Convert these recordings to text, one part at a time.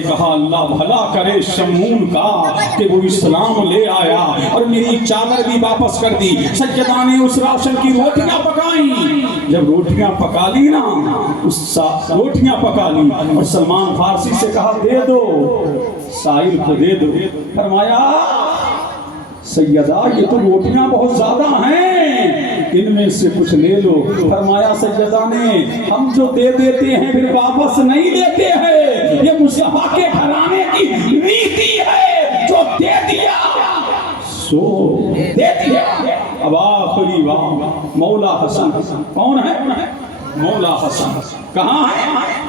کہا اللہ بھلا کرے شمعون کا کہ وہ اسلام لے آیا اور میری چادر بھی واپس کر دی۔ سیدہ نے اس راشن کی روٹیاں پکائیں، جب روٹیاں پکا لی نا، روٹیاں پکا لی اور سلمان فارسی سے کہا دے دو، سائل کو دے دو۔ فرمایا سیدہ یہ تو روٹیاں بہت زیادہ ہیں، ان میں سے کچھ لے لو۔ فرمایا سیدہ نے ہم جو دے دیتے ہیں پھر واپس نہیں لیتے ہیں، یہ مصطفیٰ کے گھرانے کی نیتی ہے، جو دے دیا سو دے دیا۔ اب آخری بات مولا حسن، کون ہے؟ مولا حسن کہاں ہے؟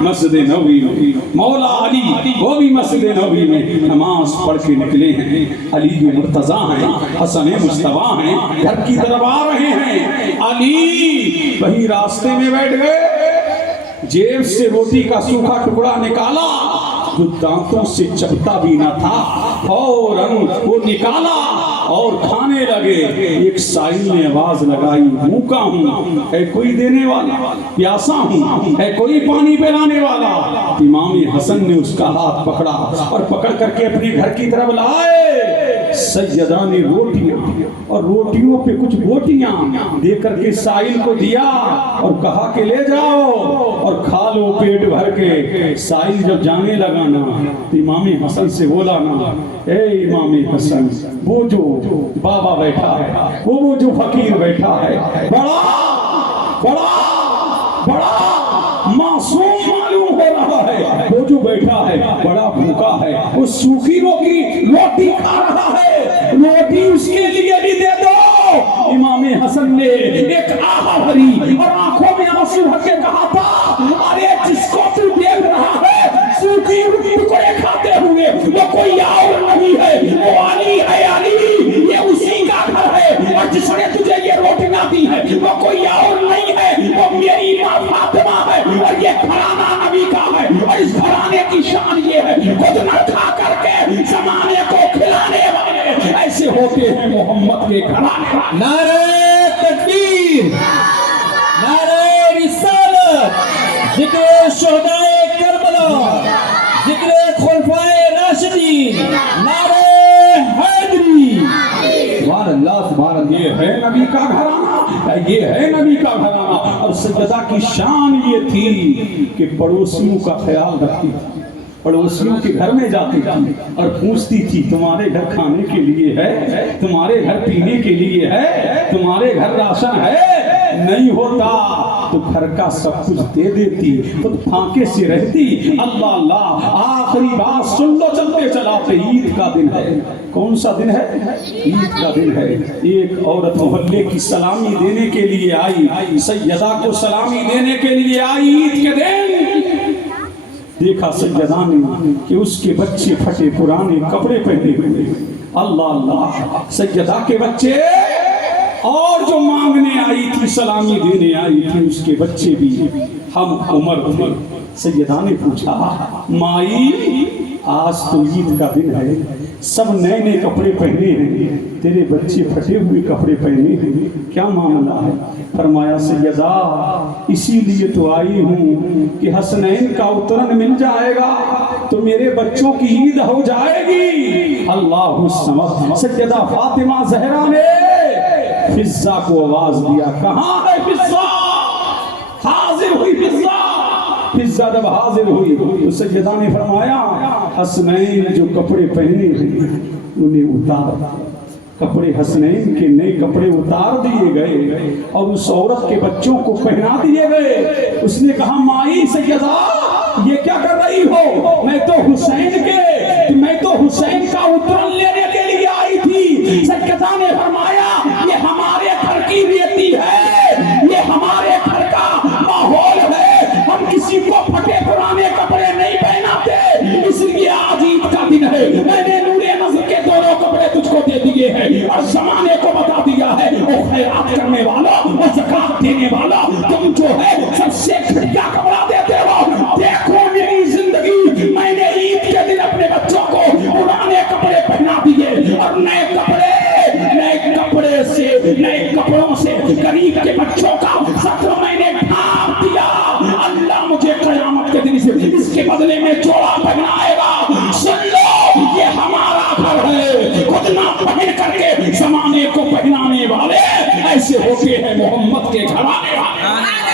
مسجد نبوی میں۔ مولا علی وہ بھی مسجد نبوی میں نماز پڑھ کے نکلے ہیں، علی مرتضیٰ ہیں، حسن مصطفیٰ ہیں، گھر کی طرف آ رہے ہیں۔ علی وہی راستے میں بیٹھ گئے، جیب سے روٹی کا سوکھا ٹکڑا نکالا جو دانتوں سے چبتا بھی نہ تھا، فوراً وہ نکالا اور کھانے لگے۔ ایک سائل نے آواز لگائی بھوکا ہوں، ہے کوئی دینے والا؟ پیاسا ہوں، ہے کوئی پانی پلانے والا؟ امام حسن نے اس کا ہاتھ پکڑا اور پکڑ کر کے اپنے گھر کی طرف لائے۔ سیدہ نے روٹیاں اور روٹیوں پہ کچھ بوٹیاں دے کر کے سائل کو دیا اور کہا کہ لے جاؤ اور کھا لو پیٹ بھر کے۔ سائل جب جانے لگا نا تو امام حسن سے بولا نا اے امام حسن، وہ جو بابا بیٹھا ہے، وہ جو فقیر بیٹھا ہے، بڑا بڑا بڑا معصوم معلوم ہو رہا ہے، وہ جو بیٹھا ہے بڑا بھوکا ہے، وہ سوکھی روٹی کھا رہا ہے، روٹی اس کے لیے بھی دے دو۔ امام حسن نے ایک آہ بھری اور آنکھوں میں آنسو بھر کے کہا تھا ارے جس کو تو دیکھ رہا ہے سوکھی ٹکڑے کھاتے ہوئے وہ کوئی اور نہیں ہے، وہ علی ہے، علی یہ اسی کا گھر ہے، اور جس نے تجھے یہ روٹیاں دی ہے وہ کوئی اور نہیں ہے، وہ میری ماں فاطمہ ہے، اور یہ گھرانہ نبی کا ہے، اور اس گھرانے کی شان یہ ہے خود نہ کھا کر کے زمانے کو کھلانے والے ایسے ہوتے ہیں محمد کے گھرانے۔ نعرہ تکبیر، نعرہ رسالت، ذکر شہدائے کربلا، ذکر خلفائے راشدین، نعرہ حیدری۔ سبحان اللہ سبحان اللہ، یہ ہے نبی کا گھرانہ، یہ ہے نبی کا گھرانہ۔ اور سیدہ کی شان یہ تھی کہ پڑوسیوں کا خیال رکھتی تھی، پڑوسیوں کے گھر میں جاتی تھی اور پوچھتی تھی تمہارے گھر کھانے کے لیے ہے، تمہارے گھر پینے کے لیے ہے، تمہارے گھر راشن ہے؟ نہیں ہوتا تو گھر کا سب کچھ دے دیتی، خود پھانکے سے رہتی۔ اللہ اللہ، آخری بات سن لو چلتے چلاتے، عید کا دن ہے۔ کون سا دن ہے؟ عید کا دن ہے۔ ایک عورت محلے کی سلامی دینے کے لیے آئی، سیدہ کو سلامی دینے کے لیے آئی عید کے دن۔ دیکھا سیدہ نے کہ اس کے بچے پھٹے پرانے کپڑے پہنے ہوئے، اللہ اللہ، سیدہ کے بچے اور جو مانگنے آئی تھی سلامی دینے آئی تھی اس کے بچے بھی ہم عمر تھے۔ سیدہ نے پوچھا مائی آج تو عید کا دن ہے، سب نئے نئے کپڑے پہنے ہیں، تیرے بچے پھٹے ہوئے کپڑے پہنے ہیں، کیا معاملہ ہے؟ فرمایا سیدہ اسی لیے تو آئی ہوں کہ حسنین کا اترن مل جائے گا تو میرے بچوں کی عید ہو جائے گی۔ اللہ الصمد۔ سیدہ فاطمہ زہرا نے فضہ کو آواز دیا، کہاں ہے فضہ؟ حاضر ہوئی فضہ۔ فضہ جب حاضر ہوئی تو سیدہ نے فرمایا حسنین جو کپڑے پہنے ہیں انہیں اتار۔ کپڑے حسنین کے نئے کپڑے اتار دیے گئے اور اس عورت کے بچوں کو پہنا دیے گئے۔ اس نے کہا مائی سیدہ یہ کیا کر رہی ہو؟ میں تو حسین کا اترن لینے کے لیے آئی تھی۔ سیدہ نے فرمایا یہ ہمارے گھر کی ریتی ہے، یہ ہمارے گھر کا ماحول ہے، ہم کسی کو پھٹے پرانے کپڑے نہیں پہناتے، اس لیے آج عید کا دن ہے، میں نے نور نظر کے دونوں کپڑے تجھ کو دے دیے ہیں اور زمانے کو بتا دیا ہے وہ خیرات کرنے والا، وہ زکات دینے والا، تم جو ہے سب سے گھٹیا کپڑا دیتے ہو۔ دیکھو میری زندگی، میں نے عید کے دن اپنے بچوں کو پرانے کپڑے پہنا دیے اور نئے کپڑوں سے غریب کے بچوں کا ستر میں نے ڈھانپ دیا۔ اللہ مجھے قیامت کے دن سے اس کے بدلے میں جوڑا پہنائے گا۔ گھر ہے، ختنہ پہن کر کے زمانے کو پہنانے والے ایسے ہوتے ہیں محمد کے گھرانے والے۔